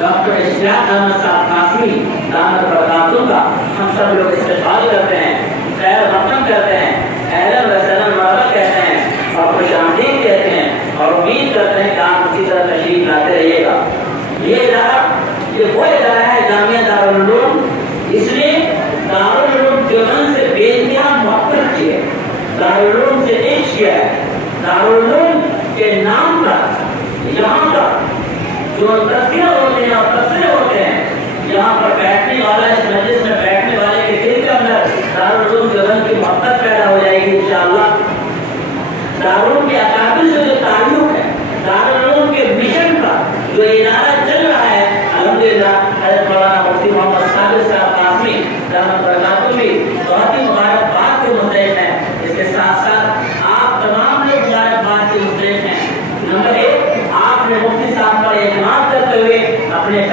Doctor اشتیاق احمد صاحب قاسمی دامت برکاتہ کا ہم سب لوگ استقبال کرتے ہیں، خیر مقدم کرتے ہیں، اہلا و سہلا مرحبا کہتے ہیں اور خوش آمدید کہتے ہیں اور امید کرتے ہیں کہ آپ اسی طرح تشریف لاتے رہیے گا۔ یہ وہ ادارہ ہے جامعہ دارالعلوم، اس نے دارالعلوم دیوبند سے بے انتہا محبت کی ہے، دارالعلوم سے عشق کیا ہے۔ دارالعلوم کے نام پر یہاں کا جو تذکرے ہوتے ہیں اور تبصرے ہوتے ہیں، یہاں پر بیٹھنے والا، اس مجلس میں بیٹھنے والے کے دل کے اندر دارالعلوم دیوبند کی محبت پیدا ہو جائے گی انشاءاللہ۔ دارالعلوم کے اکابر سے جو تعلق ہے، دارالعلوم کے مشن کا جو ادارہ چل رہا ہے، الحمدللہ حضرت مولانا مفتی محمد ثابت صاحب قاسمی دامت برکاتہ بھی بہت ہی مبارکباد کے مستحق ہیں۔ اس کے ساتھ ساتھ آپ تمام لوگ مبارکباد کے مستحق ہیں۔ نمبر ایک، آپ نے مفتی صاحب پر اعتماد کرتے ہوئے اپنے